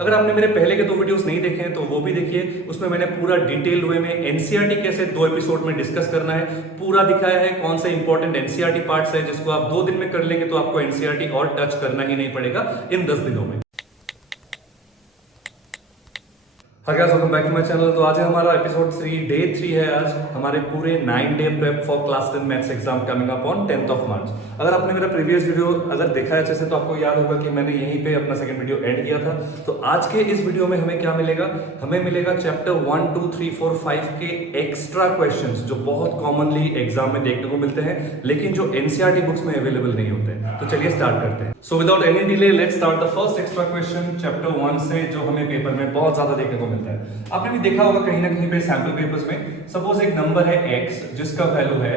अगर आपने मेरे पहले के 2 वीडियोस नहीं देखे हैं तो वो भी देखिए, उसमें मैंने पूरा डिटेल वे में एनसीईआरटी कैसे 2 एपिसोड में डिस्कस करना है पूरा दिखाया है। कौन से इंपॉर्टेंट एनसीईआरटी पार्ट्स है जिसको आप 2 दिन में कर लेंगे तो आपको एनसीईआरटी और टच करना ही नहीं पड़ेगा इन 10 दिनों में। Hi guys, welcome back to my channel. तो आज है हमारा एपिसोड 3, डे 3 है आज हमारे पूरे 9 day prep for class 10 maths exam coming up on 10th of March. अगर आपने मेरा प्रीवियस वीडियो अगर देखा है अच्छे से तो आपको याद होगा कि मैंने यहीं पे अपना सेकंड वीडियो एंड किया था। तो आज के इस वीडियो में हमें क्या मिलेगा, हमें मिलेगा चैप्टर 1, 2, 3, 4, 5 के एक्स्ट्रा क्वेश्चंस जो बहुत कॉमनली एग्जाम में देखने को मिलते हैं लेकिन जो एनसीईआरटी बुक्स में अवेलेबल नहीं होते। तो चलिए स्टार्ट करते हैं। So without any delay let's start the first extra question chapter 1 से, जो हमें पेपर में बहुत ज्यादा देखने को मिलता है। आपने भी देखा होगा कहीं ना कहीं पे सैंपल पेपर्स में, सपोज एक नंबर है x जिसका वैल्यू है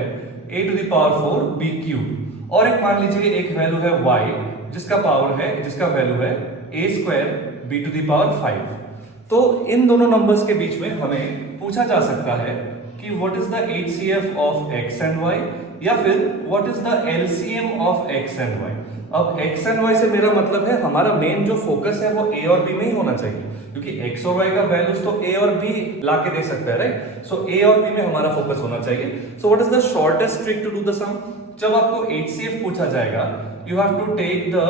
a to the power 4 b cube, और एक मान लीजिए एक वैल्यू है y जिसका वैल्यू है a square b to the power 5। तो इन दोनों नंबर्स के बीच में हमें पूछा जा सकता है कि what is the HCF of x and y, या फिर what is the LCM of x and y। अब x एंड y से मेरा मतलब है हमारा मेन जो फोकस है वो a और b में ही होना चाहिए, क्योंकि x और y का वैल्यूज तो a और b लाके दे सकता है, राइट। सो a और b में हमारा फोकस होना चाहिए। So what is the shortest trick to do the sum. जब आपको HCF पूछा जाएगा you have to take the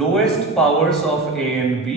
lowest powers of a and b,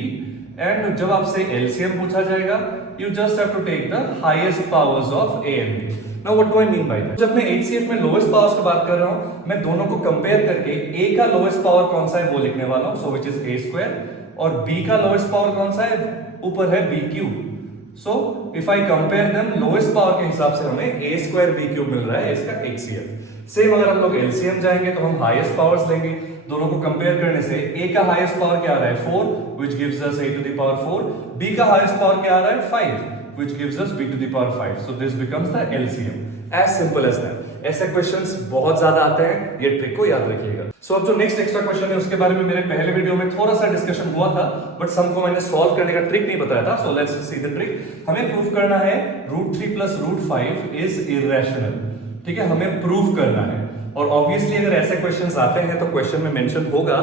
and जब आपसे LCM पूछा जाएगा you just have to take the highest powers of a and b। Now what do I mean by that? जब मैं HCF में lowest powers की बात कर रहा हूं, मैं दोनों को कंपेयर करके a का लोएस्ट पावर कौन सा है वो लिखने वाला हूं, so which is a square, और b का लोएस्ट पावर कौन सा है, ऊपर है b cube. So if I compare them lowest power के हिसाब से हमें a स्क्वायर b क्यूब मिल रहा है इसका HCF। सेम अगर हम लोग LCM जाएंगे तो हम हाईएस्ट पावर्स लेंगे, दोनों को कंपेयर करने से a का हाईएस्ट पावर क्या आ रहा है 4 which gives us a to the power 4, b का हाईएस्ट पावर क्या आ रहा है 5 which gives us b to the power 5, so this becomes the LCM, as simple as that। ऐसे क्वेश्चंस बहुत ज्यादा आते हैं, ये ट्रिक को याद रखिएगा। सो अब जो नेक्स्ट एक्स्ट्रा क्वेश्चन है उसके बारे में मेरे पहले वीडियो में थोड़ा सा डिस्कशन हुआ था, बट सम को मैंने सॉल्व करने का ट्रिक नहीं बताया था। So let's see the trick. हमें प्रूव करना है √3 + √5 इज इरेशनल, ठीक है, हमें प्रूव करना है। और ऑब्वियसली अगर ऐसे क्वेश्चंस आते हैं तो क्वेश्चन में मेंशन होगा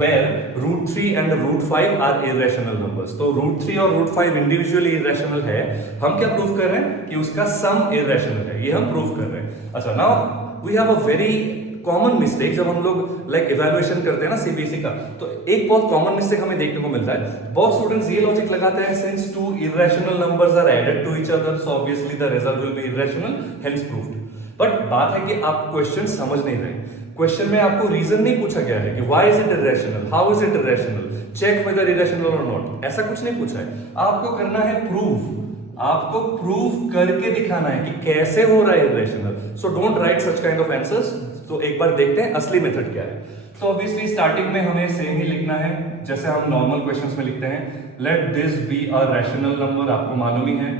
where √3 and √5 are irrational numbers। तो √3 और √5 इंडिविजुअली इरेशनल है, हम क्या प्रूव कर रहे हैं कि उसका सम इरेशनल है, ये हम प्रूव कर रहे हैं। अच्छा, now we have a very common mistake. जब हम लोग लाइक इवैल्यूएशन करते हैं ना सीबीएसई का, तो एक बहुत कॉमन मिस्टेक हमें देखने को मिलता है। बहुत स्टूडेंट्स ये लॉजिक लगाते हैं since 2 irrational numbers are added to each other so obviously the result will be irrational, hence proved। But बात है कि आप क्वेश्चन समझ नहीं रहे। क्वेश्चन में आपको रीजन नहीं पूछा गया है कि why is it irrational, how is it irrational, check whether irrational और नॉट, ऐसा कुछ नहीं पूछा है। आपको करना है प्रूव, आपको प्रूव करके दिखाना है कि कैसे हो रहा है irrational. So don't write such kind of answers. तो एक बार देखते हैं असली मेथड क्या है। तो ऑब्वियसली स्टार्टिंग में हमें सेम ही लिखना है जैसे हम नॉर्मल क्वेश्चंस में लिखते हैं, let this be a rational number, आपको मालूम ही है,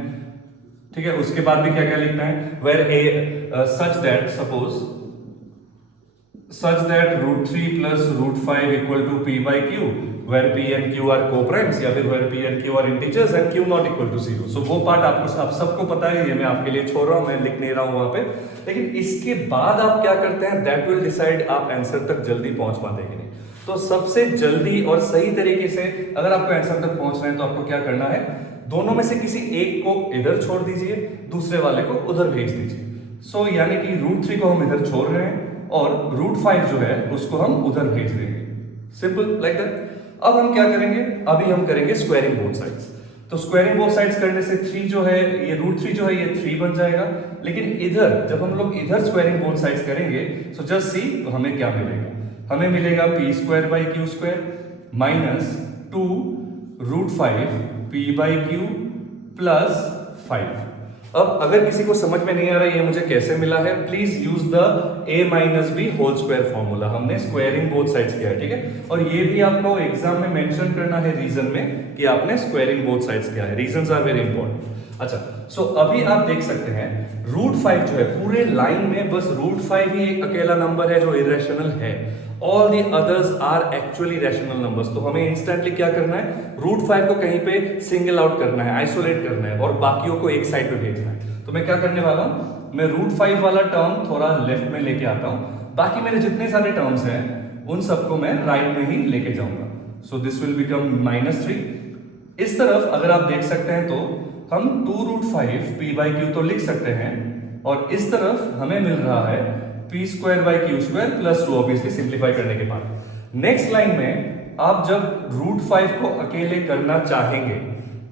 ठीक है। उसके बाद भी क्या क्या लिखना है, where a such that suppose such that √3 + √5 equal to p by q, where p and q are co-primes, या फिर where p and q are integers and q not equal to 0। सो वो पार्ट आपको सबको पता है, ये मैं आपके लिए छोड़ रहा हूं, मैं लिख नहीं रहा हूं वहां पे। लेकिन इसके बाद आप क्या करते हैं, दैट विल डिसाइड आप आंसर तक जल्दी पहुंच पाते हैं कि नहीं। तो सबसे जल्दी और सही तरीके से अगर आपको आंसर तक पहुंचना है तो आपको क्या करना है, दोनों में से किसी एक को इधर छोड़ दीजिए, दूसरे वाले को उधर भेज दीजिए। सो यानी कि √3 को हम इधर छोड़ रहे हैं और √5 जो है उसको हम उधर भेज देंगे, सिंपल लाइक दैट। अब हम क्या करेंगे, अभी हम करेंगे स्क्वायरिंग बोथ साइड्स। तो स्क्वायरिंग बोथ साइड्स करने से 3 जो है ये √3 जो है ये 3 बन जाएगा। लेकिन इधर जब हम लोग इधर स्क्वायरिंग बोथ साइड्स करेंगे सो जस्ट सी तो हमें क्या मिलेगा, हमें मिलेगा p² / q² minus 2 √5 p by q plus 5। अब अगर किसी को समझ में नहीं आ रहा ये मुझे कैसे मिला है, please use the a - b whole square formula. हमने स्क्वायरिंग बोथ साइड्स किया है, ठीक है। और ये भी आपको एग्जाम में मेंशन करना है रीजन में कि आपने स्क्वायरिंग बोथ साइड्स किया है। Reasons are very important. अच्छा, सो अभी आप देख सकते हैं √5 जो है पूरे लाइन में बस √5 ही एक अकेला नंबर है जो इरेशनल है, all the others are actually rational numbers. तो हमें इंस्टेंटली क्या करना है, √5 को कहीं पे सिंगल आउट करना है, आइसोलेट करना है और बाकियों को एक साइड पे भेजना है। तो मैं क्या करने वाला हूं, मैं √5 वाला टर्म थोड़ा लेफ्ट में लेके आता हूं, बाकी मेरे जितने सारे टर्म्स हैं उन सबको मैं राइट में ही लेके जाऊंगा। सो दिस विल बिकम -3 इस तरफ अगर आप देख सकते हैं तो हम 2√5 p बाई क्यू तो लिख सकते हैं, और इस तरफ हमें मिल रहा है p square by Q square plus 2, obviously simplify करने के बाद। नेक्स्ट लाइन में आप जब √5 को अकेले करना चाहेंगे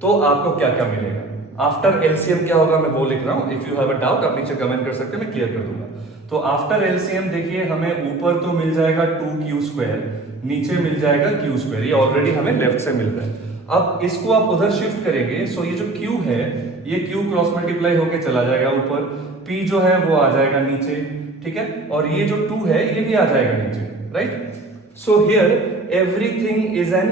तो आपको क्या क्या मिलेगा। आफ्टर एलसीएम क्या होगा मैं वो लिख रहा हूं, if you have a doubt आप नीचे कमेंट कर सकते हैं, मैं क्लियर कर दूंगा। तो आफ्टर एलसीएम देखिए हमें ऊपर तो मिल जाएगा 2q², नीचे मिल जाएगा q², ये ऑलरेडी हमें लेफ्ट से मिल रहा है। अब इसको आप उधर शिफ्ट करेंगे, सो ये जो q है ये q क्रॉस मल्टीप्लाई होके चला जाएगा ऊपर, p जो है वो आ जाएगा नीचे, ठीक है, और ये जो 2 है ये भी आ जाएगा नीचे, right. So here everything is an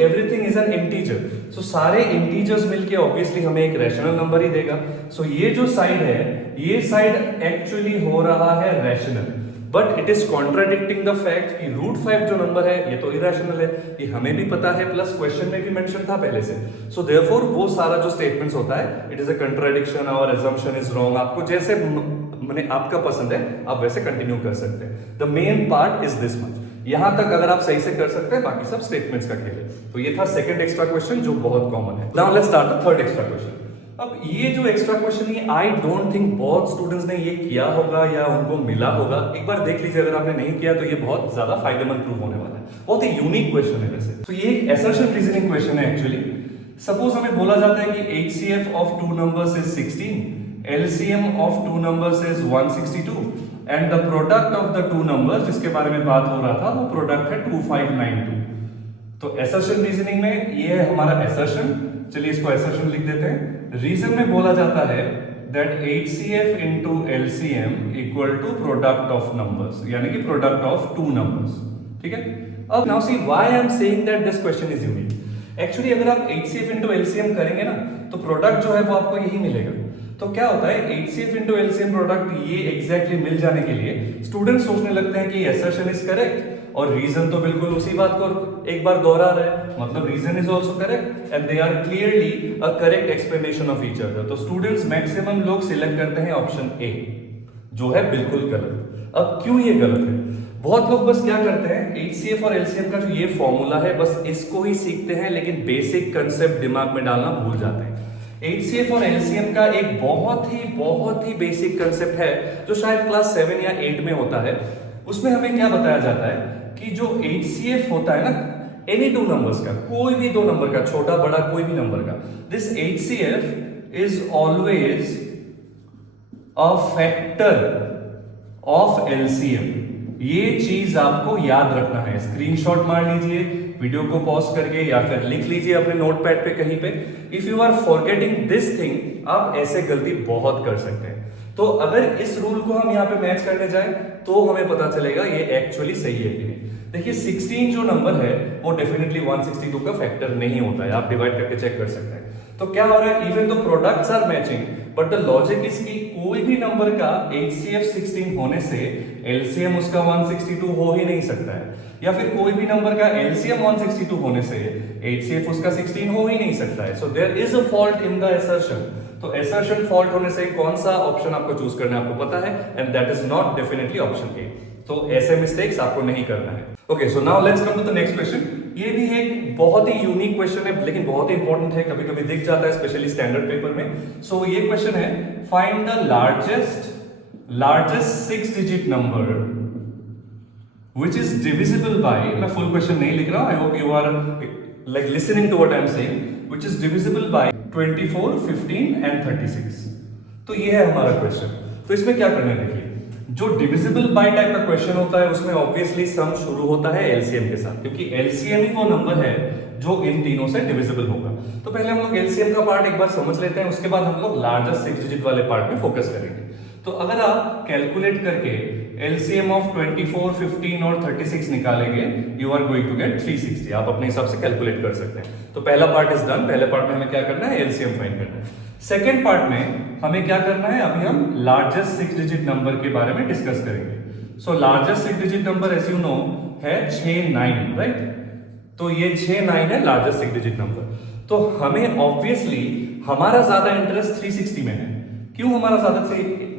everything is an integer. So सारे इंटीजर्स मिलके ऑब्वियसली हमें एक रैशनल नंबर ही देगा। सो ये जो साइड है ये साइड एक्चुअली हो रहा है rational, but it is contradicting the fact कि √5 जो नंबर है ये तो इरेशनल है, ये हमें भी पता है, प्लस क्वेश्चन में भी मेंशन था पहले से। सो देयरफॉर वो सारा जो स्टेटमेंट्स होता है इट इज अ कंट्राडिक्शन और assumption इज रॉन्ग। आपको जैसे मैंने आपका पसंद है आप वैसे कंटिन्यू कर सकते हैं। The main part is this much, यहां तक अगर आप सही से कर सकते हैं, बाकी सब स्टेटमेंट्स का खेल है। तो ये था सेकंड एक्स्ट्रा क्वेश्चन जो बहुत कॉमन है। Now let's start the third extra question. अब ये जो एक्स्ट्रा क्वेश्चन है आई डोंट थिंक बहुत स्टूडेंट्स ने ये किया होगा या उनको मिला होगा। एक बार देख लीजिए, अगर आपने नहीं किया तो ये बहुत ज्यादा फायदेमंद प्रूव होने वाला है। बहुत ही यूनिक क्वेश्चन है वैसे। तो ये एक असर्शन रीजनिंग क्वेश्चन है एक्चुअली। सपोज हमें बोला जाता है कि HCF of 2 numbers is 16, LCM of 2 numbers is 162 and the product of the 2 numbers जिसके बारे में बात हो रहा था वो प्रोडक्ट है 2592। तो असर्शन रीजनिंग में ये है हमारा असर्शन। चलिए इसको असर्शन लिख देते हैं। रीजन में बोला जाता है that HCF into LCM equal to product of numbers, यानी कि product of 2 numbers, ठीक है। अब now see why I am saying that this question is unique. Actually अगर आप HCF into LCM करेंगे ना तो प्रोडक्ट जो है वो आपको यही मिलेगा। तो क्या होता है HCF into LCM प्रोडक्ट ये एग्जैक्टली मिल जाने के लिए स्टूडेंट सोचने लगते हैं कि असर्शन इज करेक्ट, और रीजन तो बिल्कुल उसी बात को एक बार दोहरा रहा है, मतलब reason is also correct and they are clearly a correct explanation of each other. तो स्टूडेंट्स मैक्सिमम लोग सिलेक्ट करते हैं ऑप्शन ए जो है बिल्कुल गलत। अब क्यों ये गलत है? बहुत लोग बस क्या करते हैं HCF और LCM का जो ये फॉर्मूला है बस इसको ही सीखते हैं, लेकिन बेसिक कंसेप्ट दिमाग में डालना भूल जाते हैं। HCF और LCM का एक बहुत ही बेसिक कंसेप्ट है जो शायद क्लास 7 या 8 में होता है। उसमें हमें क्या बताया जाता है कि जो HCF होता है ना एनी 2 नंबर्स का, कोई भी 2 नंबर का, छोटा बड़ा कोई भी नंबर का, this HCF is always a factor of LCM। ये चीज आपको याद रखना है। स्क्रीनशॉट मार लीजिए वीडियो को पॉज करके या फिर लिख लीजिए अपने नोटपैड पे कहीं पे। If you are forgetting this thing आप ऐसे गलती बहुत कर सकते हैं। तो अगर इस रूल को हम यहाँ पे मैच करने जाएं तो हमें पता चलेगा ये एक्चुअली सही है कि नहीं। देखिए 16 जो नंबर है वो डेफिनेटली 162 का फैक्टर नहीं होता है, आप डिवाइड करके चेक कर सकते हैं। तो क्या हो रहा है, even though products are matching but the logic is कि कोई भी नंबर का HCF 16 होने से LCM उसका 162 हो ही नहीं सकता है, या फिर कोई भी नंबर का LCM 162 होने से HCF उसका 16 हो ही नहीं सकता है। So there is a fault in the assertion. तो असर्शन फॉल्ट होने से कौन सा ऑप्शन आपको चूज करना है आपको पता है, and that is not definitely option A. तो ऐसे मिस्टेक्स आपको नहीं करना है। Okay, so now let's come to the next question. ये भी एक बहुत ही यूनिक क्वेश्चन है लेकिन बहुत ही इंपॉर्टेंट है, कभी कभी दिख जाता है स्पेशली स्टैंडर्ड पेपर में। सो ये क्वेश्चन है, find the largest 6 digit number which is divisible by, मैं फुल क्वेश्चन नहीं लिख रहा हूं, I hope you are like listening to what I am saying, which is divisible by 24, 15 and 36। तो ये है हमारा क्वेश्चन। तो इसमें क्या करना है, देखिए जो डिविजिबल बाय टाइप का क्वेश्चन होता है उसमें ऑब्वियसली सम शुरू होता है LCM के साथ, क्योंकि LCM ही वो नंबर है जो इन तीनों से डिविजिबल होगा। तो पहले हम लोग LCM का पार्ट एक बार समझ लेते हैं, उसके बाद हम लोग लार्जेस्ट 6 डिजिट वाले पार्ट में फोकस करेंगे। तो अगर आप कैलकुलेट करके LCM ऑफ 24, 15 और 36 निकालेंगे you are going to get 360। आप अपने हिसाब से कैलकुलेट कर सकते हैं। तो पहला पार्ट इज डन। पहले पार्ट में हमें क्या करना है, LCM फाइंड करना है। सेकेंड पार्ट में हमें क्या करना है, अभी हम लार्जेस्ट 6 डिजिट नंबर के बारे में डिस्कस करेंगे। So largest 6 digit number as you know है 69, राइट। तो ये 69 है लार्जेस्ट 6 डिजिट नंबर। तो हमें ऑब्वियसली हमारा ज्यादा इंटरेस्ट 360 में है। क्यों हमारा ज्यादा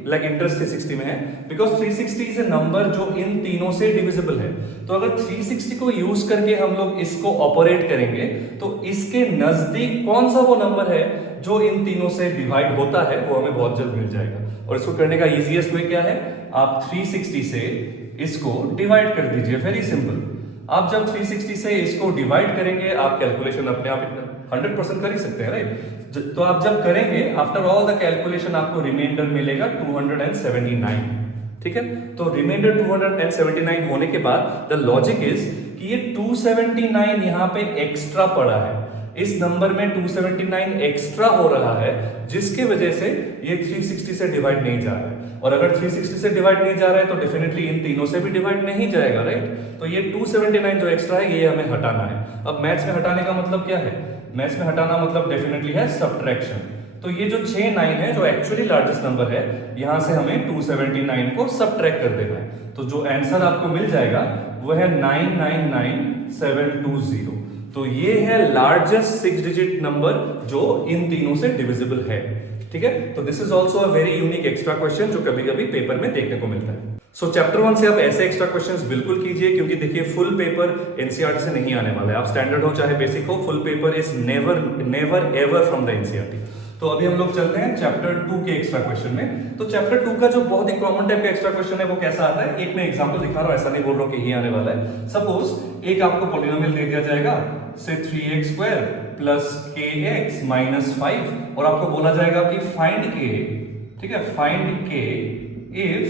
लाइक इंटरेस्ट 360 में है, बिकॉज 360 इज ए नंबर जो इन तीनों से डिविजिबल है। तो अगर 360 को यूज करके हम लोग इसको ऑपरेट करेंगे तो इसके नजदीक कौन सा वो नंबर है जो इन तीनों से डिवाइड होता है, वो हमें बहुत जल्द मिल जाएगा। और इसको करने का इजीएस्ट वे क्या है, आप 360 से इसको डिवाइड कर दीजिए, वेरी सिंपल। आप जब 360 से इसको डिवाइड करेंगे, आप कैलकुलेशन अपने आप इतना 100% कर ही सकते हैं, राइट। तो आप जब करेंगे, आफ्टर ऑल द कैलकुलेशन आपको रिमाइंडर मिलेगा 279, ठीक है। तो रिमाइंडर 279 होने के बाद द लॉजिक इज कि ये 279 यहाँ पे एक्स्ट्रा पड़ा है, इस नंबर में 279 एक्स्ट्रा हो रहा है, जिसके वजह से ये 360 से डिवाइड नहीं जा रहा है। और अगर 360 से डिवाइड नहीं जा रहा है तो डेफिनेटली इन तीनों से भी डिवाइड नहीं जाएगा, राइट। तो ये 279 जो एक्स्ट्रा है ये हमें हटाना है। अब मैथ्स में हटाने का मतलब क्या है, मैथ्स में हटाना मतलब डेफिनेटली है सब्ट्रैक्शन। तो ये जो 69 है जो एक्चुअली लार्जेस्ट नंबर है, यहां से हमें 279 को सब्ट्रैक्ट कर देना है। तो जो आंसर आपको मिल जाएगा वो है 999720। तो ये है लार्जेस्ट 6 डिजिट नंबर जो इन तीनों से डिविजिबल है, ठीक है। तो this is also a very unique extra question जो कभी कभी पेपर में देखने को मिलता है। सो चैप्टर 1 से आप ऐसे एक्स्ट्रा क्वेश्चंस बिल्कुल कीजिए, क्योंकि देखिए फुल पेपर एनसीईआरटी से नहीं आने वाला है। आप स्टैंडर्ड हो चाहे बेसिक हो, full paper is never ever from the NCERT. तो अभी हम लोग चलते हैं चैप्टर 2 के एक्स्ट्रा क्वेश्चन में। तो चैप्टर 2 का जो बहुत ही कॉमन टाइप का एक्स्ट्रा क्वेश्चन है वो कैसा आता है, एक मैं एग्जांपल दिखा रहा हूं, ऐसा नहीं बोल रहा हूं कि ही आने वाला है। सपोज एक आपको पॉलिनोमियल दे दिया जाएगा से 3x² प्लस kx माइनस 5, और आपको बोला जाएगा कि फाइंड k, ठीक है, find k if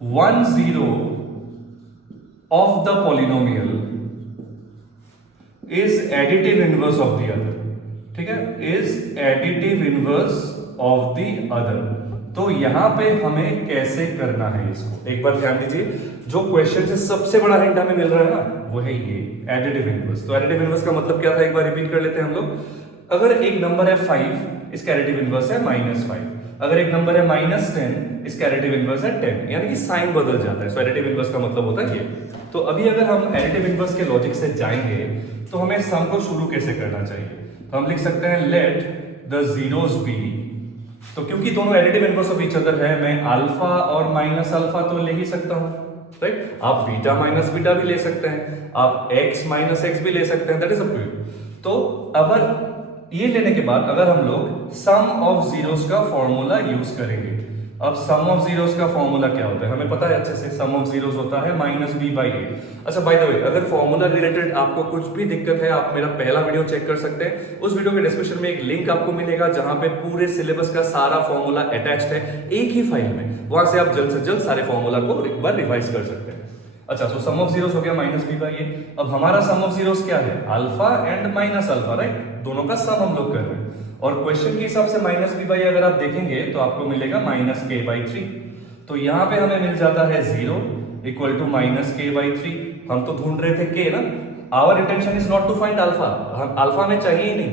1 0 of the polynomial is additive inverse of the other, ठीक है, is additive inverse of the other। तो यहां पे हमें कैसे करना है इसको, एक बार ध्यान दीजिए। जो क्वेश्चन से सबसे बड़ा हिंट हमें मिल रहा है ना, वो है ये एडिटिव इनवर्स। तो एडिटिव इनवर्स का मतलब क्या था, एक बार रिपीट कर लेते हैं हम लोग। अगर एक नंबर है 5, इसका एडिटिव इनवर्स है -5। अगर एक नंबर है -10, इसका एडिटिव इनवर्स है 10, यानी कि साइन बदल जाता है। सो एडिटिव इनवर्स का मतलब होता है ये। तो अभी अगर हम एडिटिव इनवर्स के लॉजिक से जाएंगे तो हमें सम को शुरू कैसे करना चाहिए। तो हम लिख सकते हैं लेट द जीरोस बी। तो क्योंकि दोनों additive inverse of each other है, मैं अल्फा और माइनस अल्फा तो ले ही सकता हूं, राइट। आप बीटा माइनस बीटा भी ले सकते हैं, आप x माइनस x भी ले सकते हैं, that is up to you. तो अगर ये लेने के बाद अगर हम लोग सम ऑफ जीरोस का फॉर्मूला यूज करेंगे, अब सम ऑफ जीरोस का फॉर्मूला क्या होता है हमें पता है अच्छे से, सम ऑफ जीरोस होता है -b/a। अच्छा बाय द वे, अगर फॉर्मूला रिलेटेड आपको कुछ भी दिक्कत है, आप मेरा पहला वीडियो चेक कर सकते हैं। उस वीडियो के डिस्क्रिप्शन में एक लिंक आपको मिलेगा जहां पे पूरे सिलेबस का सारा फॉर्मूला अटैच्ड है एक ही फाइल में, वहां से आप जल्द से जल्द सारे फॉर्मूला को एक बार रिवाइज कर सकते हैं। अच्छा, तो सम ऑफ जीरोस हो गया -b/a। अब हमारा सम ऑफ जीरोस क्या है, alpha and minus alpha, right. दोनों का सम हम लोग कर रहे हैं, और क्वेश्चन के हिसाब से -b/a अगर आप देखेंगे तो आपको मिलेगा -k/3। तो यहां पे हमें मिल जाता है 0 इक्वल टू -k/3। हम तो ढूंढ रहे थे k ना, our intention is not to find alpha, हम अल्फा में चाहिए ही नहीं।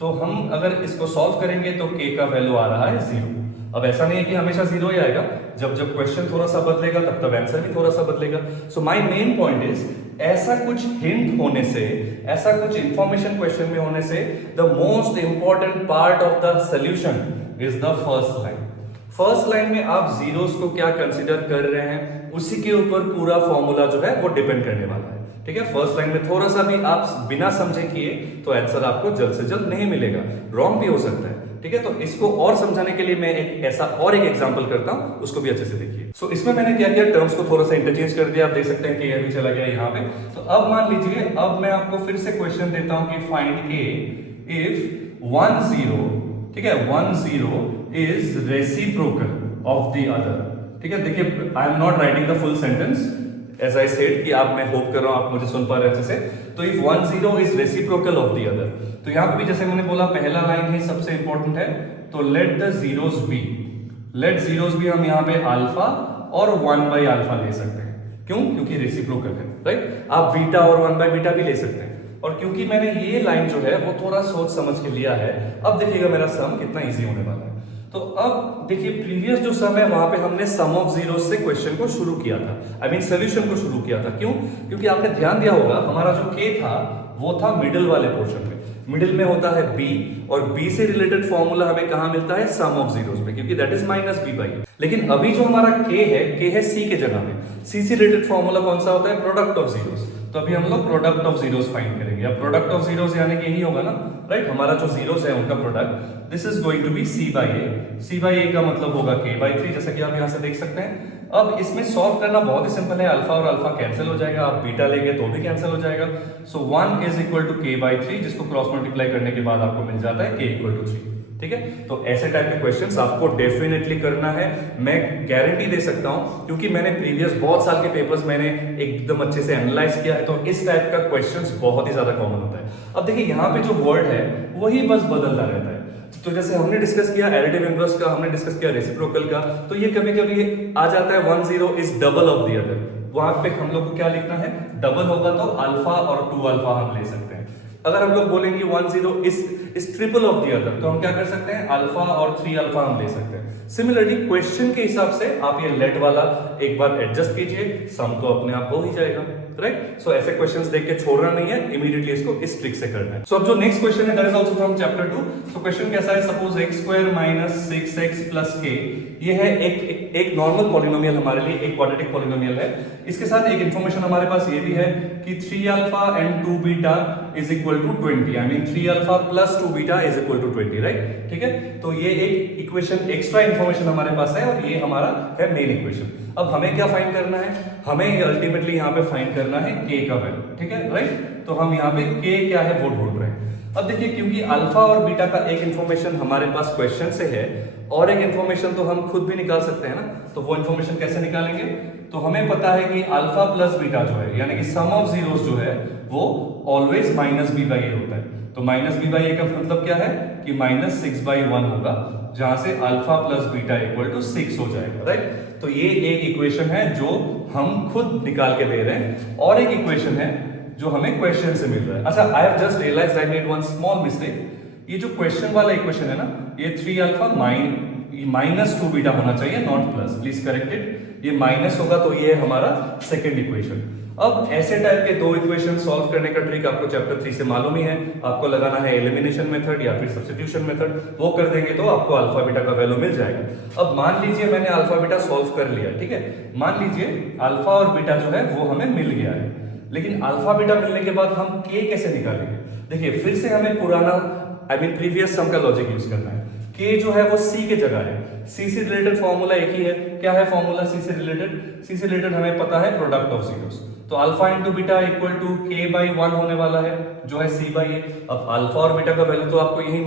तो हम अगर इसको सॉल्व करेंगे तो k का वैल्यू आ रहा है 0। अब ऐसा नहीं है कि हमेशा 0 ही आएगा, जब जब क्वेश्चन थोड़ा सा बदलेगा तब तब आंसर भी थोड़ा सा बदलेगा। So my main point is, ऐसा कुछ हिंट होने से, ऐसा कुछ इंफॉर्मेशन क्वेश्चन में होने से, the most important part of the solution is the first line. First line में आप जीरोस को क्या कंसीडर कर रहे हैं, उसी के ऊपर पूरा फॉर्मूला जो है वो डिपेंड करने वाला है, ठीक है। फर्स्ट लाइन में थोड़ा सा भी आप बिना समझे किए तो आंसर आपको जल्द से जल्द नहीं मिलेगा, रॉन्ग भी हो सकता है, ठीक है। तो इसको और समझाने के लिए मैं एक ऐसा और एक एग्जांपल करता हूं, उसको भी अच्छे से देखिए। सो इसमें मैंने क्या किया, टर्म्स को थोड़ा सा इंटरचेंज कर दिया। आप देख सकते हैं कि ये भी चला गया यहाँ पे। तो अब मान लीजिए, अब मैं आपको फिर से क्वेश्चन देता हूं कि फाइंड k इफ 1 0, ठीक है, 1 0 is reciprocal of the other, ठीक है। देखिए, I am not writing the full sentence, as I said कि आप, मैं होप कर रहा हूं आप मुझे सुन पा रहे हैं अच्छे से। तो if 1 0 is reciprocal of the other, तो यहां पे भी जैसे मैंने बोला पहला लाइन ही सबसे इंपॉर्टेंट है। तो let the zeros be, let zeros be हम यहां पे अल्फा और 1/अल्फा ले सकते हैं। क्यों? क्योंकि रेसिप्रोकल है, राइट। आप बीटा और 1/बीटा भी ले सकते हैं। और क्योंकि मैंने ये लाइन जो है वो थोड़ा सोच समझ के लिया है, अब देखिएगा मेरा सम कितना इजी होने वाला है। तो अब देखिए, प्रीवियस जो सम है वहां पे हमने सम ऑफ जीरोस से क्वेश्चन को शुरू किया था, आई मीन सॉल्यूशन को शुरू किया था। क्यों? क्योंकि आपने ध्यान दिया होगा हमारा जो k था वो था मिडिल वाले पोर्शन में। मिडिल में होता है b, और b से रिलेटेड फॉर्मूला हमें कहां मिलता है, सम ऑफ जीरोस में, क्योंकि that is minus b by a। लेकिन अभी जो हमारा k है c के जगह में। c से रिलेटेड फॉर्मूला कौन सा होता है, प्रोडक्ट ऑफ जीरोस। तो अभी हम लोग प्रोडक्ट ऑफ जीरोस फाइंड करेंगे। अब प्रोडक्ट ऑफ जीरोस यानी कि यही होगा ना, राइट, हमारा जो जीरोस है उनका product, this is going to be c by a। c by a का मतलब होगा k बाई 3, जैसा कि आप यहां से देख सकते हैं। अब इसमें सॉल्व करना बहुत ही सिंपल है, अल्फा और अल्फा कैंसिल हो जाएगा, आप बीटा लेंगे तो भी कैंसिल हो जाएगा। So 1 is equal to k by 3, जिसको क्रॉस मल्टीप्लाई करने के बाद आपको मिल जाता है k इक्वल टू 3। ठीक है, तो ऐसे टाइप के क्वेश्चंस आपको डेफिनेटली करना है, मैं गारंटी दे सकता हूं, क्योंकि मैंने प्रीवियस बहुत साल के पेपर्स मैंने एकदम अच्छे से एनालाइज किया है। तो इस टाइप का क्वेश्चंस बहुत ही ज्यादा कॉमन होता है। अब देखिए यहाँ पे जो वर्ड है वही बस बदलता रहता है। तो जैसे हमने डिस्कस किया एडिटिव इनवर्स का, हमने डिस्कस किया रेसिप्रोकल का, तो ये कभी कभी आ जाता है 1 0 is double of the other. वहां पे हम लोग को क्या लिखना है, डबल होगा तो अल्फा और 2 अल्फा हम ले सकते हैं। अगर हम लोग बोलेंगे 1 0 is triple of the other, तो हम क्या कर सकते हैं, अल्फा और 3 अल्फा हम ले सकते हैं। सिमिलरली क्वेश्चन के हिसाब से आप ये लेट वाला एक बार एडजस्ट कीजिए, सम तो अपने आप हो ही जाएगा, राइट। सो ऐसे क्वेश्चंस देख के छोड़ना नहीं है, इमीडिएटली इसको इस ट्रिक से करना है। सो अब जो नेक्स्ट क्वेश्चन है that is also from chapter 2। तो क्वेश्चन कैसा है, suppose x² minus 6x plus k, ये है एक नॉर्मल पॉलिनोमियल हमारे लिए, एक क्वाड्रेटिक पॉलिनोमियल है। इसके साथ एक इंफॉर्मेशन हमारे पास ये भी है कि 3 alpha and 2 beta is equal to 20, I mean 3 alpha plus 2 beta is equal to 20, right. ठीक है, तो ये एक इक्वेशन, एक्स्ट्रा इंफॉर्मेशन हमारे पास है, और ये हमारा है मेन इक्वेशन। अब हमें क्या फाइंड करना है, हमें अल्टीमेटली यहाँ पे फाइंड करना है k का वैल्यू, ठीक है, राइट। तो हम यहाँ पे k क्या है वो ढूंढ रहे हैं। अब देखिए, क्योंकि अल्फा और बीटा का एक इंफॉर्मेशन हमारे पास क्वेश्चन से है, और एक इंफॉर्मेशन तो हम खुद भी निकाल सकते हैं ना, तो वो इंफॉर्मेशन कैसे निकालेंगे, तो हमें पता है कि अल्फा प्लस बीटा जो है, यानी कि सम ऑफ जीरोस जो है वो always minus b by a होता है। तो माइनस b बाई a का मतलब क्या है कि माइनस 6 बाई 1 होगा, जहां से alpha plus beta equal to 6 हो जाएगा, राइट। तो ये एक इक्वेशन है जो हम खुद निकाल के दे रहे हैं, और एक इक्वेशन है जो हमें क्वेश्चन से मिल रहा है। अच्छा, I have just realised I made one small mistake. ये जो क्वेश्चन वाला इक्वेशन है ना, ये 3 अल्फा माइनस 2 बीटा होना चाहिए, not plus, please correct it. ये माइनस होगा तो ये है हमारा सेकंड इक्वेशन। अब ऐसे टाइप के दो इक्वेशन सॉल्व करने का ट्रिक आपको चैप्टर 3 से मालूम ही है। आपको लगाना है एलिमिनेशन मेथड या फिर सब्स्टिट्यूशन मेथड, वो कर देंगे तो आपको अल्फा बीटा का वैल्यू मिल जाएगा। अब मान लीजिए मैंने अल्फा बीटा सॉल्व कर लिया, ठीक है, मान लीजिए अल्फा और बीटा जो है वो हमें मिल गया है, लेकिन अल्फा बीटा मिलने के बाद हम k कैसे निकालेंगे। देखिए, फिर से हमें पुराना आई मीन प्रीवियस सम का लॉजिक यूज करना है। k जो है वो c के जगह है, c से रिलेटेड फॉर्मूला एक ही है। क्या है फॉर्मूला c से रिलेटेड? c से रिलेटेड हमें पता है प्रोडक्ट ऑफ जीरोस, तो alpha into beta equal to k by 1 होने वाला है, जो है c बाई a। अब अल्फा और बीटा का वैल्यू तो आपको यही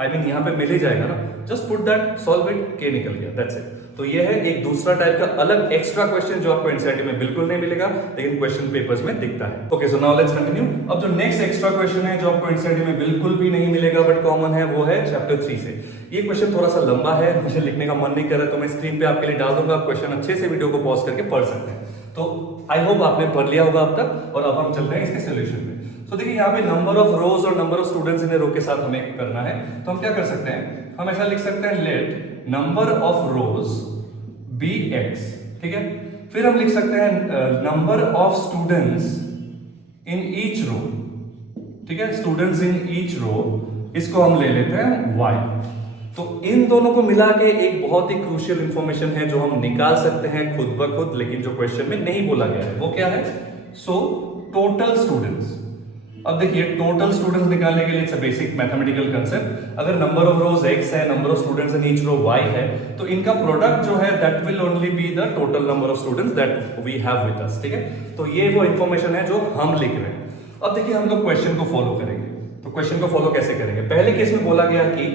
आई मीन यहाँ पे मिल ही जाएगा ना, just put that, solve it, k निकल गया, दैट्स इट। तो ये है एक दूसरा टाइप का अलग एक्स्ट्रा क्वेश्चन जो आपको एनसीईआरटी में बिल्कुल नहीं मिलेगा, लेकिन क्वेश्चन पेपर्स में दिखता है। Okay, so now let's continue. अब जो नेक्स्ट एक्स्ट्रा क्वेश्चन है जो आपको एनसीईआरटी में बिल्कुल भी नहीं मिलेगा बट कॉमन है, वो है चैप्टर 3 से। ये क्वेश्चन थोड़ा सा लंबा है, मुझे लिखने का मन नहीं कर रहा, तो मैं स्क्रीन पे आपके लिए डाल दूंगा, आप क्वेश्चन अच्छे से वीडियो को पॉज करके पढ़ सकते हैं। तो आई होप आपने पढ़ लिया होगा अब तक, और अब हम चलते हैं इसके सोल्यूशन पे। तो देखिए, यहाँ पे नंबर ऑफ रोज और नंबर ऑफ स्टूडेंट्स इन ए रो के साथ हमें करना है, तो हम क्या कर सकते हैं, हम ऐसा लिख सकते हैं, let number of rows be x, ठीक है। फिर हम लिख सकते हैं number of students in each row, ठीक है, स्टूडेंट्स इन ईच रो, इसको हम ले लेते हैं y। तो इन दोनों को मिला के एक बहुत ही क्रूशियल इंफॉर्मेशन है जो हम निकाल सकते हैं खुद ब खुद, लेकिन जो क्वेश्चन में नहीं बोला गया है वो क्या है, सो टोटल स्टूडेंट्स। अब देखिए, टोटल स्टूडेंट्स निकालने के लिए it's a basic mathematical concept. अगर नंबर ऑफ रोज x है, number of students in each row y है, तो इनका प्रोडक्ट जो है that will only be the total number of students that we have with us, ठीक है। तो ये वो इंफॉर्मेशन है जो हम लिख रहे हैं। अब देखिए, हम लोग क्वेश्चन को फॉलो करेंगे, तो क्वेश्चन को फॉलो कैसे करेंगे। पहले केस में बोला गया कि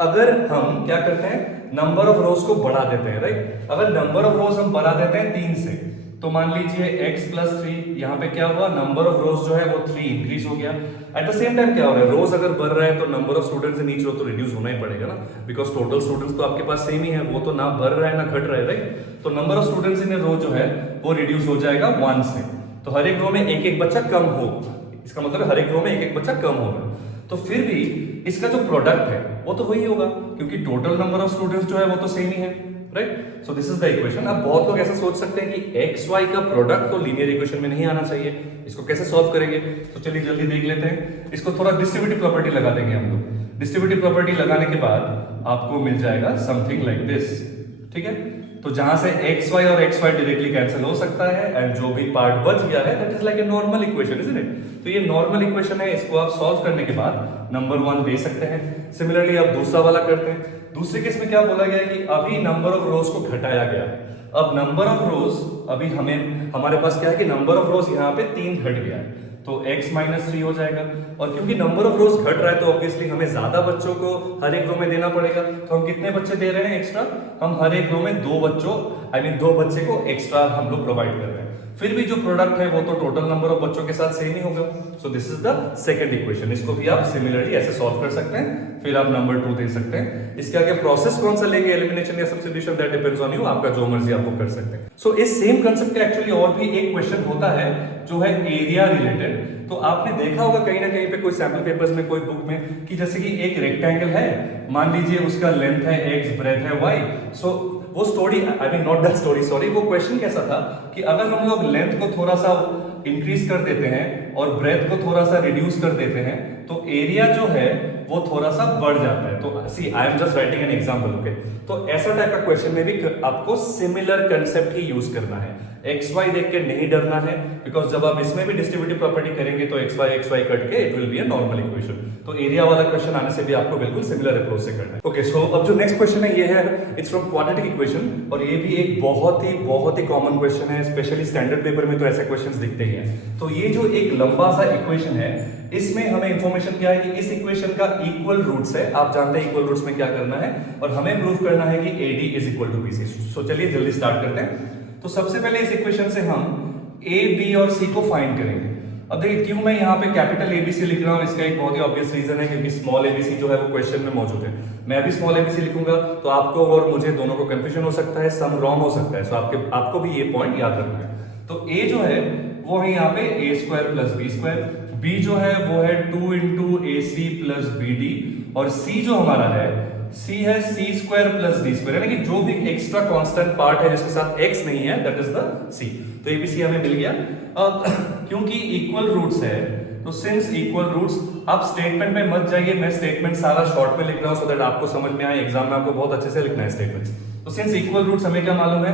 अगर हम क्या करते हैं, नंबर ऑफ रोज को बढ़ा देते हैं, राइट। अगर नंबर ऑफ रोज हम बढ़ा देते हैं 3 से, तो मान लीजिए x प्लस 3, यहाँ पे क्या हुआ, नंबर ऑफ रोज जो है वो 3 इंक्रीज हो गया। एट द सेम टाइम क्या हो रहा है, रोज अगर बढ़ रहा है तो number of students in each row तो रिड्यूस होना ही पड़ेगा ना, बिकॉज टोटल स्टूडेंट्स तो आपके पास सेम ही है, वो तो ना बढ़ रहा है ना घट रहा है, राइट। तो नंबर ऑफ स्टूडेंट्स इन रो जो है वो रिड्यूस हो जाएगा 1 से, तो हर एक रो में एक एक बच्चा कम हो, इसका मतलब हर एक रो में एक एक बच्चा कम होगा। तो फिर भी इसका जो प्रोडक्ट है वो तो वही होगा, क्योंकि टोटल नंबर ऑफ स्टूडेंट्स जो है वो तो सेम ही है, right. So this is the equation. अब बहुत लोग ऐसा सोच सकते हैं कि एक्स वाई का प्रोडक्ट तो लीनियर इक्वेशन में नहीं आना चाहिए, इसको कैसे सॉल्व करेंगे? तो चलिए जल्दी देख लेते हैं। इसको थोड़ा डिस्ट्रीब्यूटिव प्रॉपर्टी लगा देंगे हम लोग। डिस्ट्रीब्यूटिव प्रॉपर्टी लगाने के बाद आपको मिल जाएगा समथिंग लाइक दिस, ठीक है। तो जहां से एक्स वाई और एक्स वाई डायरेक्टली कैंसिल हो सकता है एंड जो भी पार्ट बच गया है that is like a normal equation, isn't it? तो ये नॉर्मल इक्वेशन है, इसको आप सॉल्व करने के बाद नंबर 1 दे सकते हैं। सिमिलरली आप दूसरा वाला करते हैं। दूसरे केस में क्या बोला गया है कि अभी नंबर ऑफ रोज को घटाया गया है। अब नंबर ऑफ रोज अभी हमारे पास क्या है कि नंबर ऑफ रोज यहाँ पे 3 घट गया है, तो x माइनस 3 हो जाएगा। और क्योंकि नंबर ऑफ रोज घट रहा है तो ऑब्वियसली हमें ज्यादा बच्चों को हर एक रो में देना पड़ेगा। तो हम कितने बच्चे दे रहे हैं एक्स्ट्रा? हम हर एक रो में 2 बच्चे को एक्स्ट्रा हम लोग प्रोवाइड कर रहे हैं। फिर भी जो प्रोडक्ट है वो तो टोटल नंबर ऑफ बच्चों के साथ सेम ही होगा। सो this is the second equation. इसको भी आप सिमिलरली ऐसे सॉल्व कर सकते हैं। फिर आप नंबर 2 दे सकते हैं। इसके आगे प्रोसेस कौन सा लेंगे, एलिमिनेशन या substitution, that depends on you, आपका जो मर्जी आप वो कर सकते हैं। सो इस सेम कंसेप्ट का एक्चुअली और भी एक क्वेश्चन होता है जो है एरिया रिलेटेड। तो आपने देखा होगा कहीं ना कहीं पे कोई सैंपल पेपर्स में, कोई बुक में, कि जैसे कि एक रेक्टेंगल है, मान लीजिए उसका लेंथ है x, ब्रेथ है y। सो वो story, I mean not that story, sorry, वो क्वेश्चन कैसा था कि अगर हम लोग लेंथ को थोड़ा सा इंक्रीज कर देते हैं और ब्रेथ को थोड़ा सा रिड्यूस कर देते हैं तो एरिया जो है वो थोड़ा सा बढ़ जाता है। तो see I am just writing an example, okay. तो ऐसा टाइप का क्वेश्चन में भी आपको सिमिलर कंसेप्ट ही यूज करना है। एक्स वाई देख के नहीं डरना है, बिकॉज जब आप इसमें भी डिस्ट्रीब्यूटिव प्रॉपर्टी करेंगे तो एक्स वाई कट के it will be a normal equation. तो एरिया वाला क्वेश्चन आने से भी आपको बिल्कुल सिमिलर अप्रोच से करना है। ओके, सो अब जो नेक्स्ट क्वेश्चन है ये है, इट्स फ्रॉम क्वाड्रेटिक इक्वेशन, और ये भी एक बहुत ही कॉमन क्वेश्चन है। स्पेशली स्टैंडर्ड पेपर में तो ऐसे क्वेश्चंस दिखते ही हैं। तो ये जो एक लंबा सा इक्वेशन है, इसमें हमें इंफॉर्मेशन क्या है कि इस इक्वेशन का इक्वल रूट्स है। आप जानते हैं इक्वल रूट्स में क्या करना है, और हमें प्रूव करना है कि AD is equal to BC। So चलिए जल्दी स्टार्ट करते हैं। तो सबसे पहले इस इक्वेशन से हम A, B और C को फाइंड करेंगे। अब देखिए क्यों मैं यहाँ पे कैपिटल ABC लिख रहा हूँ, इसका एक बहुत ही ऑब्वियस रीजन है, क्योंकि स्मॉल ABC जो है वो क्वेश्चन में मौजूद है। मैं भी स्मॉल ABC लिखूंगा तो आपको और मुझे दोनों को कंफ्यूजन हो सकता है, सम रॉन्ग हो सकता है। सो आपको भी ये पॉइंट याद रखना है। तो A जो है वो है यहाँ पे A² प्लस B², B जो है वो है 2 इंटू AC प्लस BD, और C जो हमारा है C है C² प्लस D², यानी कि जो भी एक्स्ट्रा कांस्टेंट पार्ट है जिसके साथ x नहीं है दैट इज द C। तो ABC हमें मिल गया। अब क्योंकि इक्वल रूट्स है तो सिंस इक्वल रूट्स, आप स्टेटमेंट में मत जाइए, मैं स्टेटमेंट सारा शॉर्ट में लिख रहा हूं सो दैट आपको समझ में आए। एग्जाम में आपको बहुत अच्छे से लिखना है स्टेटमेंट्स। तो सिंस इक्वल रूट्स हमें क्या मालूम है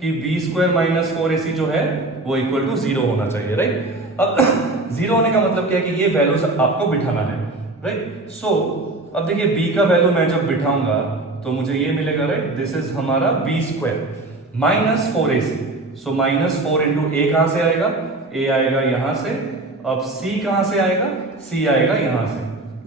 कि B² माइनस 4AC जो है वो इक्वल टू 0 होना चाहिए, राइट। अब 0 होने का मतलब क्या है कि ये वैल्यूज आपको बिठाना है, राइट। सो अब देखिए B का वैल्यू मैं जब बिठाऊंगा तो मुझे ये मिलेगा, राइट, दिस इज हमारा B² minus 4AC। So minus 4 into A कहां से आएगा, A आएगा यहां से। अब C कहां से आएगा, C आएगा यहां से,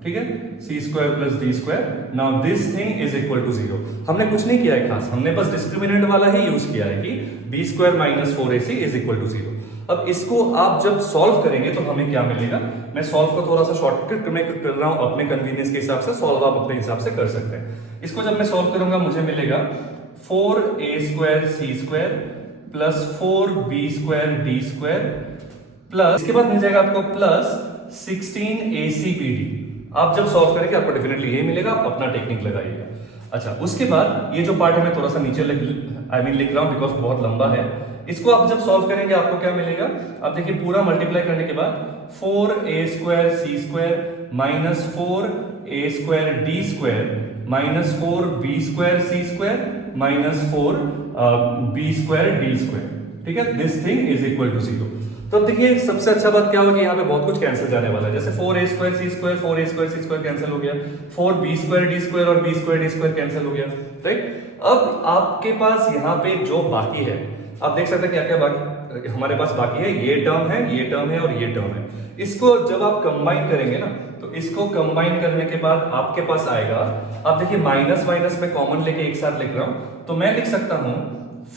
ठीक है, C² plus D²। Now this thing is equal to 0। हमने कुछ नहीं किया है खास, हमने बस डिस्क्रिमिनेंट वाला ही यूज किया है कि B² minus 4AC is equal to 0। अब इसको आप जब सॉल्व करेंगे तो हमें क्या मिलेगा, मैं सॉल्व को थोड़ा सा शॉर्टकट में कर रहा हूं अपने कन्वीनियंस के हिसाब से, सॉल्व आप अपने हिसाब से कर सकते हैं। इसको जब मैं सॉल्व करूंगा मुझे मिलेगा 4A² C² plus 4B² D² plus, इसके बाद मिल जाएगा आपको प्लस 16AC PD। आप जब सॉल्व करेंगे आपको डेफिनेटली यही मिलेगा, अपना टेक्निक लगाइएगा। अच्छा, उसके बाद ये जो पार्ट है मैं थोड़ा सा नीचे लिख रहा हूं बिकॉज बहुत लंबा है। इसको आप जब सॉल्व करेंगे आपको क्या मिलेगा, आप देखिए पूरा मल्टीप्लाई करने के बाद 4A² C² minus 4A² D² minus 4B² C² minus 4B² D², ठीक है, this thing is equal to 0। तो देखिए सबसे अच्छा बात क्या होगी, यहाँ पे बहुत कुछ कैंसिल जाने वाला है। जैसे 4A² C² 4A² C² cancel हो गया, 4B² D² और B² D² कैंसिल हो गया, राइट। अब आपके पास यहाँ पे जो बाकी है, आप देख सकते हैं क्या क्या बाकी हमारे पास बाकी है, ये टर्म है, ये टर्म है और ये टर्म है। इसको जब आप कंबाइन करेंगे ना, तो इसको कंबाइन करने के बाद आपके पास आएगा, आप देखिए माइनस माइनस में कॉमन लेके एक साथ लिख रहा हूं, तो मैं लिख सकता हूं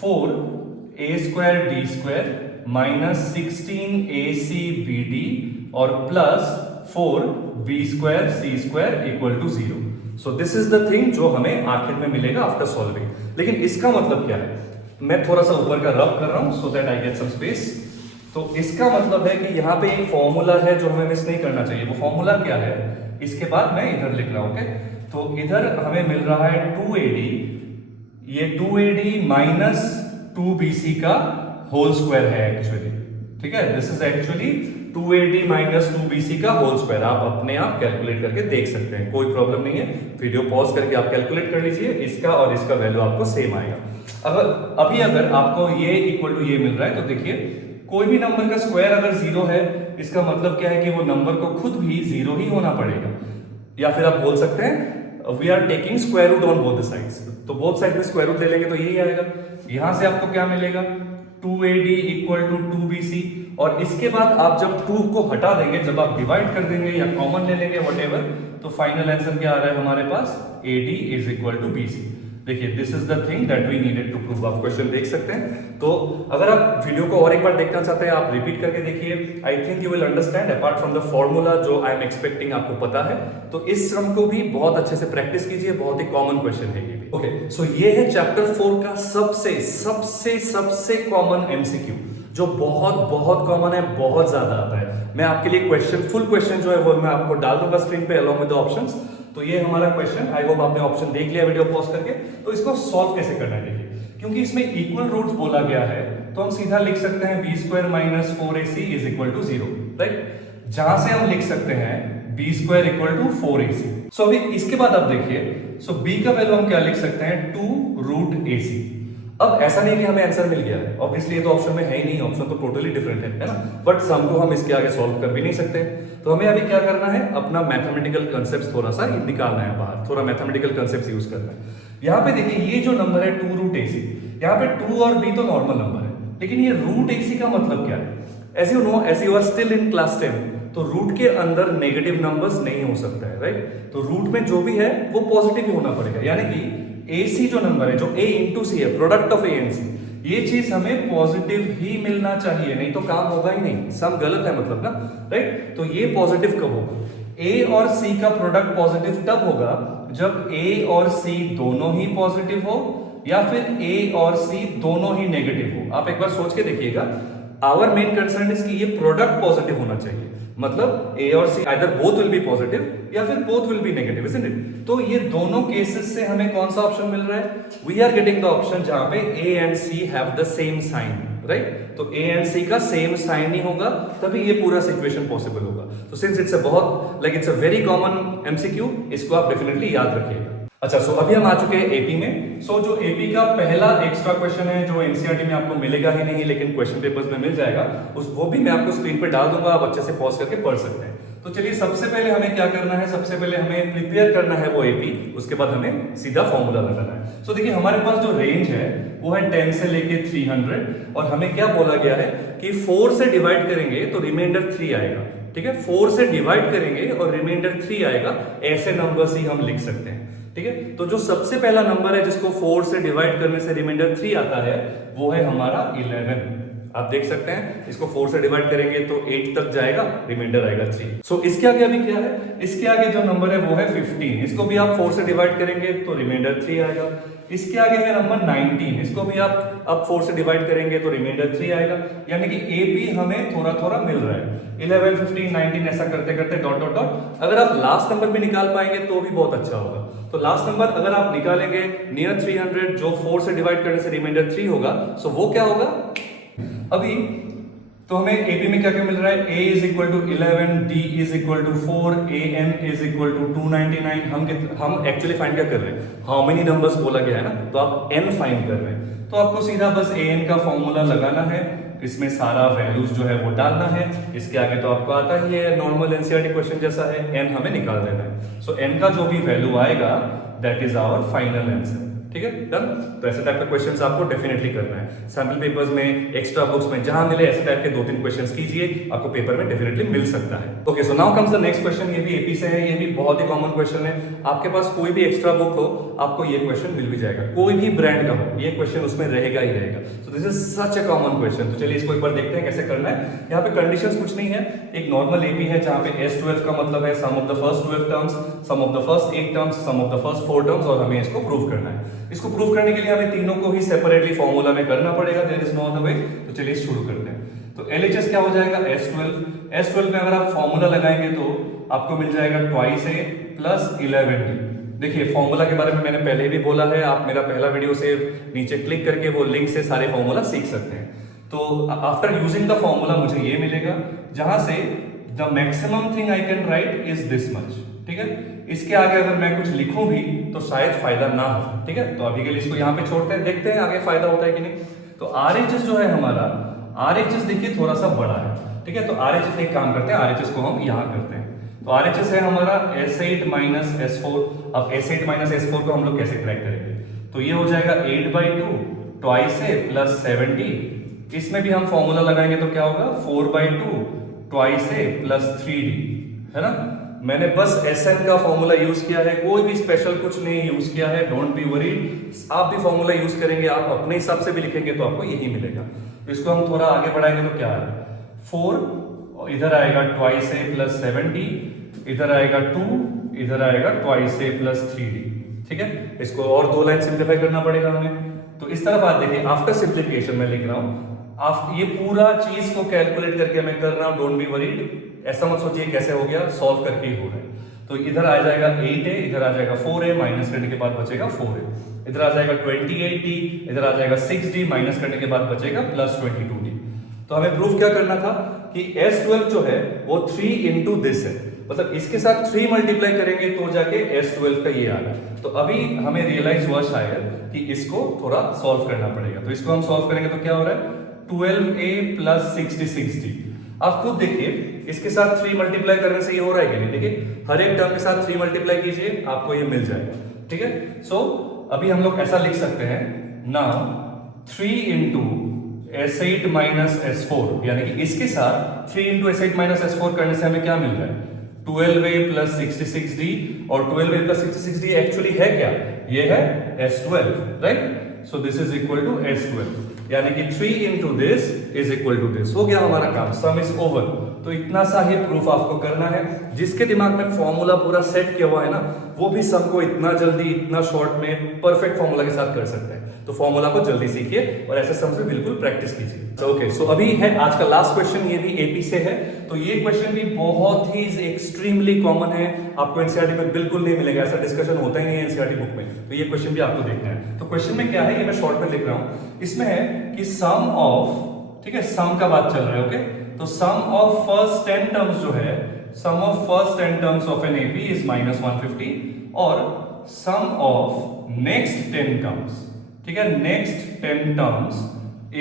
4A² D² minus 16AC BD और plus 4B² C² equal to 0। So this is the thing जो हमें आखिर में मिलेगा आफ्टर सॉल्विंग। लेकिन इसका मतलब क्या है, मैं थोड़ा सा ऊपर का रब कर रहा हूं so that I get some space. तो इसका मतलब है कि यहाँ पे एक फॉर्मूला है जो हमें मिस नहीं करना चाहिए। वो फॉर्मूला क्या है, इसके बाद मैं इधर लिख रहा हूं, ओके। तो इधर हमें मिल रहा है 2AD ये 2AD माइनस 2BC का होल स्क्वायर है एक्चुअली, ठीक है। This is actually 2AD minus 2BC का होल स्क्वायर। आप अपने आप कैलकुलेट करके देख सकते हैं, कोई प्रॉब्लम नहीं है। वीडियो पॉज करके आप कैलकुलेट कर लीजिए, इसका और इसका वैल्यू आपको सेम आएगा। अगर आपको ये इक्वल टू ये मिल रहा है तो देखिए, कोई भी नंबर का स्क्वायर अगर जीरो है, इसका मतलब क्या है कि वो नंबर को खुद भी जीरो ही होना पड़ेगा। या फिर आप बोल सकते हैं we are taking square root on both the sides, तो बोथ साइड में स्क्वायर रूट ले लेंगे तो यही आएगा। यहां से आपको क्या मिलेगा, 2AD इक्वल टू 2BC, और इसके बाद आप जब 2 को हटा देंगे, जब आप डिवाइड कर देंगे या कॉमन ले लेंगे व्हाटएवर, तो फाइनल आंसर क्या आ रहा है हमारे पास, AD is equal to BC। देखिए, this is the thing that we needed to prove. आप क्वेश्चन देख सकते हैं। तो अगर आप वीडियो को और एक बार देखना चाहते हैं, आप रिपीट करके देखिए। I think you will understand, apart from the formula जो आई एम एक्सपेक्टिंग आपको पता है। तो इस सम को भी बहुत अच्छे से प्रैक्टिस कीजिए, बहुत ही कॉमन क्वेश्चन है ये भी। ओके, सो ये है चैप्टर 4 का सबसे सबसे सबसे कॉमन एमसीक्यू, जो बहुत बहुत कॉमन है, बहुत ज्यादा आता है। मैं आपके लिए क्वेश्चन, फुल क्वेश्चन जो है वो मैं आपको डाल दूंगा स्क्रीन पे अलॉन्ग विद द ऑप्शंस। तो ये हमारा क्वेश्चन, आई होप आपने ऑप्शन देख लिया वीडियो पॉज करके। तो इसको सॉल्व कैसे करना है देखिए, क्योंकि इसमें इक्वल रूट्स बोला गया है, तो हम सीधा लिख सकते हैं b square minus 4ac is equal to 0, right. जहां से हम लिख सकते हैं b square equal to 4ac। So अभी इसके बाद आप देखिए, सो b का वैल्यू हम क्या लिख सकते हैं, 2 रूट ac। अब ऐसा नहीं कि हमें आंसर मिल गया है, ऑब्वियसली ये तो ऑप्शन में है ही नहीं, ऑप्शन तो टोटली डिफरेंट है ना। बट सम को हम इसके आगे सॉल्व कर भी नहीं सकते। तो हमें अभी क्या करना है, अपना मैथमेटिकल कंसेप्ट थोड़ा सा निकालना है बाहर, थोड़ा मैथमेटिकल कंसेप्ट यूज करना है। यहाँ पे देखिए, ये जो नंबर है 2 रूट ac, यहाँ पे 2 और b तो नॉर्मल नंबर है, लेकिन ये रूट ac का मतलब क्या है। As you know, as you are still in class 10, तो रूट के अंदर नेगेटिव नंबर्स नहीं हो सकता है, राइट। तो रूट में जो भी है वो पॉजिटिव ही होना पड़ेगा, यानी कि AC जो नंबर है, जो A इंटू C है, product of A and C, ये चीज हमें पॉजिटिव ही मिलना चाहिए, नहीं तो काम होगा ही नहीं। सम गलत है मतलब ना, राइट। तो ये पॉजिटिव कब होगा, A और C का प्रोडक्ट पॉजिटिव तब होगा जब A और C दोनों ही पॉजिटिव हो, या फिर A और C दोनों ही नेगेटिव हो। आप एक बार सोच के देखिएगा, आवर मेन कंसर्न इज कि ये प्रोडक्ट पॉजिटिव होना चाहिए, मतलब A और C either both will be positive या फिर both will be negative, isn't it. तो ये दोनों केसेस से हमें कौन सा ऑप्शन मिल रहा है, we are getting the option जहां पे A and C have the same sign, right. तो A एंड C का सेम साइन ही होगा, तभी ये पूरा सिचुएशन पॉसिबल होगा। तो सिंस इट्स अ बहुत it's a very common MCQ, इसको आप डेफिनेटली याद रखिएगा। अच्छा, सो अभी हम आ चुके हैं एपी में। सो जो एपी का पहला एक्स्ट्रा क्वेश्चन है, जो एनसीईआरटी में आपको मिलेगा ही नहीं, लेकिन क्वेश्चन पेपर्स में मिल जाएगा, वो भी मैं आपको स्क्रीन पे डाल दूंगा, आप अच्छे से पॉज करके पढ़ सकते हैं। तो चलिए, सबसे पहले हमें क्या करना है, सबसे पहले हमें प्रिपेयर करना है वो एपी, उसके बाद हमें सीधा फॉर्मूला लगाना है। सो देखिए, हमारे पास जो रेंज है वो है 10 से लेके 300, और हमें क्या बोला गया है कि 4 से डिवाइड करेंगे तो रिमाइंडर 3 आएगा, ठीक है। 4 से डिवाइड करेंगे और रिमाइंडर 3 आएगा, ऐसे नंबर्स ही हम लिख सकते हैं, ठीक है। तो जो सबसे पहला नंबर है जिसको 4 से डिवाइड करने से रिमाइंडर 3 आता है, वो है हमारा 11। आप देख सकते हैं, इसको 4 से डिवाइड करेंगे तो 8 तक जाएगा, रिमाइंडर आएगा 3। सो इसके आगे अभी क्या है, इसके आगे जो नंबर है वो है 15, इसको भी आप 4 से डिवाइड करेंगे तो रिमाइंडर 3 आएगा। इसके आगे है नंबर 19, इसको भी आप अब 4 से डिवाइड करेंगे तो रिमाइंडर 3 आएगा। यानी कि एपी हमें थोड़ा थोड़ा मिल रहा है, 11, 15, 19 ऐसा करते करते डॉट डॉट डॉट। अगर आप लास्ट नंबर भी निकाल पाएंगे तो भी बहुत अच्छा होगा। तो लास्ट नंबर अगर आप निकालेंगे नियर 300, जो 4 से डिवाइड करने से रिमाइंडर 3 होगा, सो वो क्या होगा अभी। तो हमें एपी में क्या क्या मिल रहा है, a is equal to 11, d is equal to 4, an is equal to 299। हम एक्चुअली फाइंड क्या कर रहे हैं, हाउ मेनी नंबर्स बोला गया है ना, तो आप n फाइंड कर रहे हैं। तो आपको सीधा बस an का फॉर्मूला लगाना है, इसमें सारा वैल्यूज जो है वो डालना है। इसके आगे तो आपको आता ही है, नॉर्मल एनसीईआरटी क्वेश्चन जैसा है, n हमें निकाल देना है। सो n का जो भी वैल्यू आएगा, that is our final answer, ठीक है, डन। तो ऐसे टाइप के क्वेश्चंस आपको डेफिनेटली करना है। सैंपल पेपर्स में, एक्स्ट्रा बुक्स में, जहां मिले ऐसे टाइप के 2-3 क्वेश्चंस कीजिए, आपको पेपर में डेफिनेटली मिल सकता है। Okay, so now comes the next question. ये भी एपी से है, ये भी बहुत ही कॉमन क्वेश्चन है। आपके पास कोई भी एक्स्ट्रा बुक हो, आपको ये क्वेश्चन मिल भी जाएगा, कोई भी ब्रांड का हो, ये क्वेश्चन उसमें रहेगा ही रहेगा। सो this is such a common question. तो चलिए इसको एक बार देखते हैं कैसे करना है। यहाँ पे कंडीशंस कुछ नहीं है, एक नॉर्मल एपी है जहां पे S12 का मतलब है sum of the first 12 terms, sum of the first 8 terms, sum of the first 4 terms, और हमें इसको प्रूव करना है। इसको प्रूव करने के लिए हमें तीनों को ही सेपरेटली फॉर्मूला में करना पड़ेगा, there is no other way. तो चलिए शुरू करते हैं। तो LHS क्या हो जाएगा, S12 में अगर आप फॉर्मूला लगाएंगे तो आपको मिल जाएगा 2a प्लस 11d, देखिए फॉर्मूला के बारे में मैंने पहले भी बोला है, आप मेरा पहला वीडियो से नीचे क्लिक करके वो लिंक से सारे फॉर्मूला सीख सकते हैं। तो आफ्टर यूजिंग द फॉर्मूला मुझे ये मिलेगा, जहां से the maximum thing I can write is this much, ठीक है। इसके आगे अगर मैं कुछ लिखूं भी तो शायद फायदा ना हो, ठीक है। तो अभी के लिए इसको यहाँ पे छोड़ते हैं, देखते हैं आगे फायदा होता है कि नहीं। तो RHS जो है हमारा, RHS देखिए थोड़ा सा बड़ा है, ठीक है। तो RHS एक काम करते हैं, RHS को हम यहाँ करते हैं। तो RHS है हमारा S8 माइनस S4। अब S8 माइनस S4 को हम लोग कैसे क्रैक करेंगे, तो ये हो जाएगा 8/2 ट्वाइस A प्लस 7D। इसमें भी हम फॉर्मूला लगाएंगे तो क्या होगा, 4/2 ट्वाइस A प्लस 3D, है ना। मैंने बस SN का फॉर्मूला यूज किया है, कोई भी स्पेशल कुछ नहीं यूज किया है, डोंट बी वरीड। आप भी फॉर्मूला यूज करेंगे, आप अपने हिसाब से भी लिखेंगे तो आपको यही मिलेगा। तो इसको हम थोड़ा आगे बढ़ाएंगे तो क्या आएगा, 4, इधर आएगा ट्वाइस A प्लस 7D, इधर आएगा 2, इधर आएगा ट्वाइस A प्लस 3D, ठीक है। इसको और 2 लाइन सिंप्लीफाई करना पड़ेगा हमें। तो इस तरफ आप देखिए, आफ्टर सिंप्लीफिकेशन मैं लिख रहा हूं, आप ये पूरा चीज को कैलकुलेट करके मैं कर रहा हूं, डोंट बी वरीड। ऐसा मत सोचिए कैसे हो गया, सॉल्व करके ही हो रहा है। तो इधर आ जाएगा 8A, इधर आ जाएगा 4A, माइनस करने के बाद बचेगा 4A, इधर आ जाएगा 28D, इधर आ जाएगा 6D, माइनस करने के बाद बचेगा प्लस 22D। तो हमें प्रूफ क्या करना था कि S12 जो है वो 3 इंटू दिस है, मतलब इसके साथ 3 मल्टीप्लाई करेंगे तो जाके S12 का ये आ रहा। तो अभी हमें रियलाइज हुआ शायद कि इसको थोड़ा सॉल्व करना पड़ेगा। तो इसको हम सॉल्व करेंगे तो क्या हो रहा है, 12A प्लस 66D। आप खुद देखिए, इसके साथ 3 मल्टीप्लाई करने से ये हो रहा है कि नहीं। देखिए हर एक टर्म के साथ 3 मल्टीप्लाई कीजिए, आपको ये मिल जाएगा, ठीक है। सो अभी हम लोग ऐसा लिख सकते हैं, now 3 into S8 minus S4, यानी कि इसके साथ 3 इंटू S8 माइनस S4 करने से हमें क्या मिल रहा है, 12A प्लस 66D। और 12A प्लस 66D एक्चुअली है क्या, ये है S12, right. So this is equal to S12, यानी कि 3 into this is equal to this. हो गया हमारा काम, सम इज ओवर। तो इतना सा ही प्रूफ आपको करना है। जिसके दिमाग में फॉर्मूला पूरा सेट किया हुआ है ना, वो भी सम को इतना जल्दी, इतना शॉर्ट में परफेक्ट फॉर्मूला के साथ कर सकते हैं। तो फॉर्मूला को जल्दी सीखिए और ऐसे सम से बिल्कुल प्रैक्टिस कीजिए। ओके, सो अभी है आज का लास्ट क्वेश्चन, ये भी AP से है। तो ये क्वेश्चन भी बहुत ही एक्सट्रीमली कॉमन है, आपको NCERT में बिल्कुल नहीं मिलेगा, ऐसा डिस्कशन होता ही नहीं है NCERT बुक में। तो ये क्वेश्चन भी आपको देखना है। तो क्वेश्चन में क्या है, ये मैं शॉर्ट में लिख रहा हूं। इसमें है कि सम ऑफ, ठीक है, सम का बात चल रहा है, ओके। तो सम ऑफ फर्स्ट 10 टर्म्स जो है, sum of first 10 terms of an AP is minus 150, और सम ऑफ नेक्स्ट 10 टर्म्स, ठीक है, नेक्स्ट 10 टर्म्स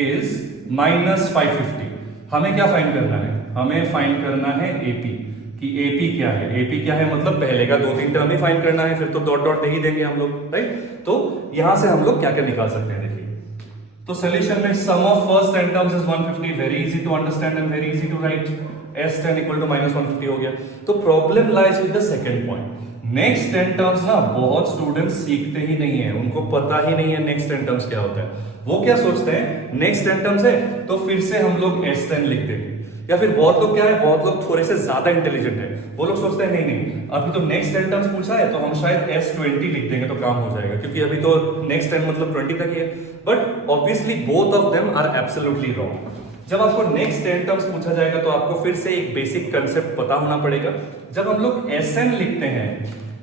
इज माइनस 550। हमें क्या फाइंड करना है, हमें फाइंड करना है AP, कि AP क्या है। AP क्या है मतलब पहले का 2-3 टर्म ही फाइंड करना है, फिर तो डॉट डॉट दे ही देंगे हम लोग, राइट। तो यहां से हम लोग क्या क्या निकाल सकते हैं, देखिए। तो सॉल्यूशन में sum of first 10 terms is 150, very easy to understand and very easy to write. S10 equal to minus 150 हो गया। तो problem lies with the second point, next 10 terms ना बहुत स्टूडेंट्स सीखते ही नहीं है, उनको पता ही नहीं है नेक्स्ट 10 टर्म्स क्या होता है। वो क्या सोचते हैं, नेक्स्ट 10 टर्म्स है तो फिर से हम लोग S10 लिख देंगे। या फिर बहुत लोग क्या है, बहुत लोग थोड़े से ज्यादा इंटेलिजेंट है, वो लोग सोचते हैं नहीं नहीं, अभी तो नेक्स्ट 10 टर्म्स पूछा है तो हम शायद S20 लिख देंगे तो काम हो जाएगा, क्योंकि अभी तो नेक्स्ट 10 मतलब 20 तक ही है। But obviously both of them are absolutely wrong. जब आपको नेक्स्ट 10 टर्म्स पूछा जाएगा तो आपको फिर से एक बेसिक कंसेप्ट पता होना पड़ेगा। जब हम लोग SN लिखते हैं,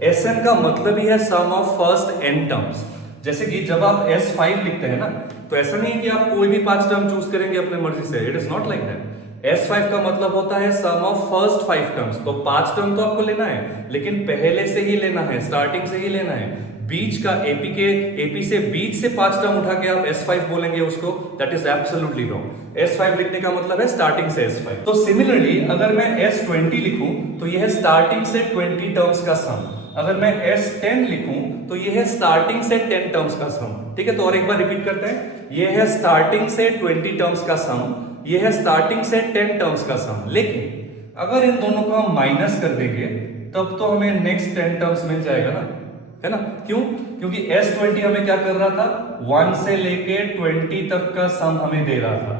SN का मतलब ही है sum of first n terms. जैसे कि जब आप S5 लिखते हैं ना, तो ऐसा नहीं है कि आप कोई भी 5 टर्म चूज करेंगे अपने मर्जी से, it is not like that. S5 का मतलब होता है सम ऑफ फर्स्ट 5 टर्म्स। तो 5 टर्म तो आपको लेना है, लेकिन पहले से ही लेना है, स्टार्टिंग से ही लेना है। बीच का AP से बीच से 5 टर्म उठा के आप S5 बोलेंगे उसको, that is absolutely wrong. S5 लिखने का मतलब है स्टार्टिंग से S5। तो सिमिलरली अगर मैं S20 लिखूं तो यह है स्टार्टिंग से 20 टर्म्स का सम। अगर मैं S10 लिखूं तो यह है स्टार्टिंग से 10 टर्म्स का सम, ठीक है। तो और एक बार रिपीट करते हैं, यह है स्टार्टिंग से 20 टर्म्स का सम, यह है स्टार्टिंग से 10 टर्म्स का सम। लेकिन अगर इन दोनों को हम माइनस कर देंगे तब तो हमें नेक्स्ट 10 टर्म्स मिल जाएगा ना, है ना। क्यों? क्योंकि S20 हमें क्या कर रहा था, 1 से लेके 20 तक का सम हमें दे रहा था।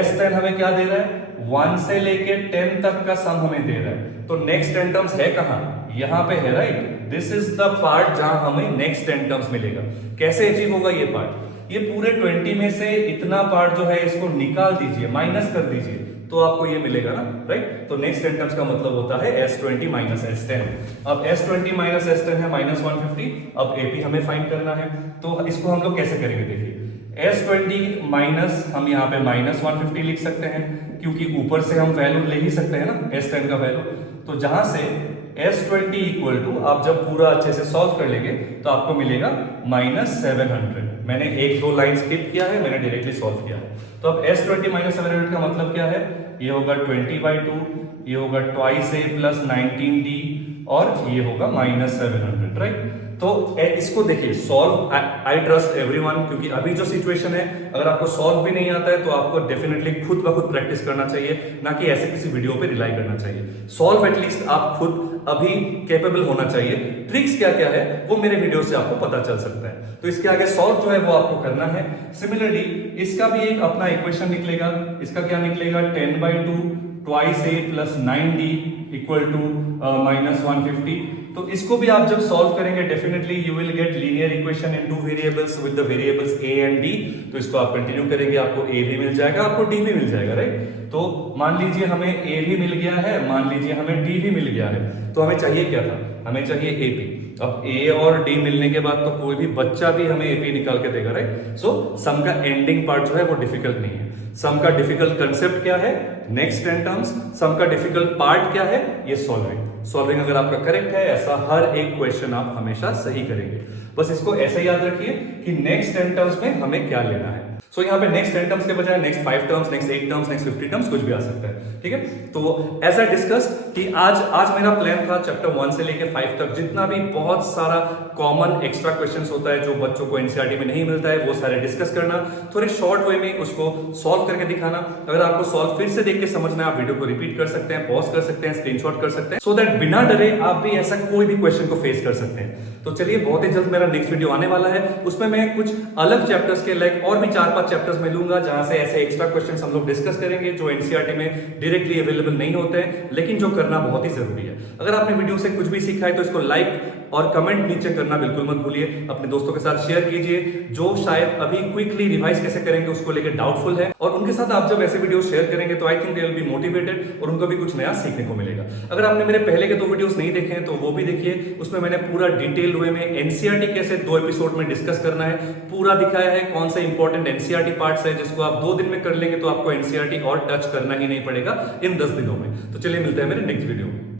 S10 हमें क्या दे रहा है, 1 से लेके 10 तक का सम हमें दे रहा है। तो नेक्स्ट 10 टर्म्स है कहां, यहां पे है, right. This is the part जहां हमें नेक्स्ट 10 टर्म्स मिलेगा। कैसे अचीव होगा ये पार्ट, ये पूरे 20 में से इतना पार्ट जो है इसको निकाल दीजिए, माइनस कर दीजिए, तो आपको ये मिलेगा ना, राइट। तो नेक्स्ट 10 टर्म्स का मतलब होता है S20 माइनस S10। अब S20 माइनस S10 है -150। अब AP हमें फाइंड करना है, तो इसको हम लोग कैसे करेंगे, देखिए S20 माइनस, हम यहाँ पे -150 लिख सकते हैं क्योंकि ऊपर से हम वैल्यू ले ही सकते हैं ना S10 का वैल्यू। तो जहां से S20 इक्वल टू, आप जब पूरा अच्छे से सॉल्व कर लेंगे तो आपको मिलेगा -700। मैंने एक दो लाइन स्किप किया है, मैंने डायरेक्टली सॉल्व किया है। तो अब S20 माइनस 700 का मतलब क्या है, ये होगा 20/2, ये होगा ट्वाइस A प्लस 19D और ये होगा -700, राइट। तो इसको देखिए सॉल्व, आई ट्रस्ट एवरीवन, क्योंकि अभी जो सिचुएशन है, अगर आपको सॉल्व भी नहीं आता है तो आपको डेफिनेटली खुद ब खुद प्रैक्टिस करना चाहिए, ना कि ऐसे किसी वीडियो पे रिलाई करना चाहिए। सॉल्व एटलीस्ट आप खुद अभी कैपेबल होना चाहिए। ट्रिक्स क्या क्या है वो मेरे वीडियो से आपको पता चल सकता है, तो इसके आगे सॉल्व जो है वो आपको करना है। सिमिलरली इसका भी एक अपना इक्वेशन निकलेगा, इसका क्या निकलेगा, 10/2 twice A plus 9D equal to -150। तो इसको भी आप जब सॉल्व करेंगे definitely you will get linear equation in two variables with the variables A and D। तो इसको आप कंटिन्यू करेंगे, आपको A भी मिल जाएगा, आपको D भी मिल जाएगा, राइट। तो मान लीजिए हमें A भी मिल गया है, मान लीजिए हमें D भी मिल गया है, तो हमें चाहिए क्या था, हमें चाहिए AP। अब A और D मिलने के बाद तो कोई भी बच्चा भी हमें AP निकाल के देगा, राइट। सो सम का एंडिंग पार्ट जो है वो डिफिकल्ट नहीं है। सम का डिफिकल्ट कंसेप्ट क्या है, नेक्स्ट 10 टर्म्स। सम का डिफिकल्ट पार्ट क्या है, ये सॉल्विंग। सॉल्विंग अगर आपका करेक्ट है, ऐसा हर एक क्वेश्चन आप हमेशा सही करेंगे। बस इसको ऐसे याद रखिए कि नेक्स्ट 10 टर्म्स में हमें क्या लेना है। सो यहाँ पे नेक्स्ट 10 टर्म्स के बजाय next 5 terms, next 8 terms, next 50 terms कुछ भी आ सकता है, ठीक है। तो एज आई डिस्कस कि आज मेरा प्लान था चैप्टर 1 से लेके 5 तक जितना भी बहुत सारा कॉमन एक्स्ट्रा क्वेश्चंस होता है जो बच्चों को एनसीईआरटी में नहीं मिलता है, वो सारे डिस्कस करना, थोड़े शॉर्ट वे में उसको सॉल्व करके दिखाना। अगर आपको सॉल्व फिर से देख के समझना है, आप वीडियो को रिपीट कर सकते हैं, पॉज कर सकते हैं, स्क्रीनशॉट कर सकते हैं, सो दैट बिना डरे आप भी ऐसा कोई भी क्वेश्चन को फेस कर सकते हैं। तो चलिए बहुत ही जल्द मेरा नेक्स्ट वीडियो आने वाला है, उसमें मैं कुछ अलग चैप्टर्स के लाइक और भी 4-5 चैप्टर्स में लूंगा, जहां से ऐसे एक्स्ट्रा क्वेश्चंस हम लोग डिस्कस करेंगे जो एनसीईआरटी में डायरेक्टली अवेलेबल नहीं होते हैं, लेकिन जो करना बहुत ही जरूरी है। अगर आपने वीडियो से कुछ भी सीखा है तो इसको लाइक और कमेंट नीचे करना बिल्कुल मत भूलिए। अपने दोस्तों के साथ शेयर कीजिए जो शायद अभी क्विकली रिवाइज कैसे करेंगे उसको लेकर डाउटफुल है, और उनके साथ आप जब ऐसे वीडियो शेयर करेंगे तो I think they will be motivated और उनको भी कुछ नया सीखने को मिलेगा। अगर आपने मेरे पहले के 2 वीडियोस नहीं देखे हैं तो वो भी देखिए, उसमें मैंने पूरा डिटेल वे में एनसीईआरटी कैसे 2 एपिसोड में डिस्कस करना है पूरा दिखाया है। कौन से इंपॉर्टेंट एनसीईआरटी पार्ट्स है जिसको आप 2 दिन में कर लेंगे तो आपको एनसीईआरटी और टच करना ही नहीं पड़ेगा इन 10 दिनों में। तो चलिए मिलते हैं मेरे नेक्स्ट वीडियो में।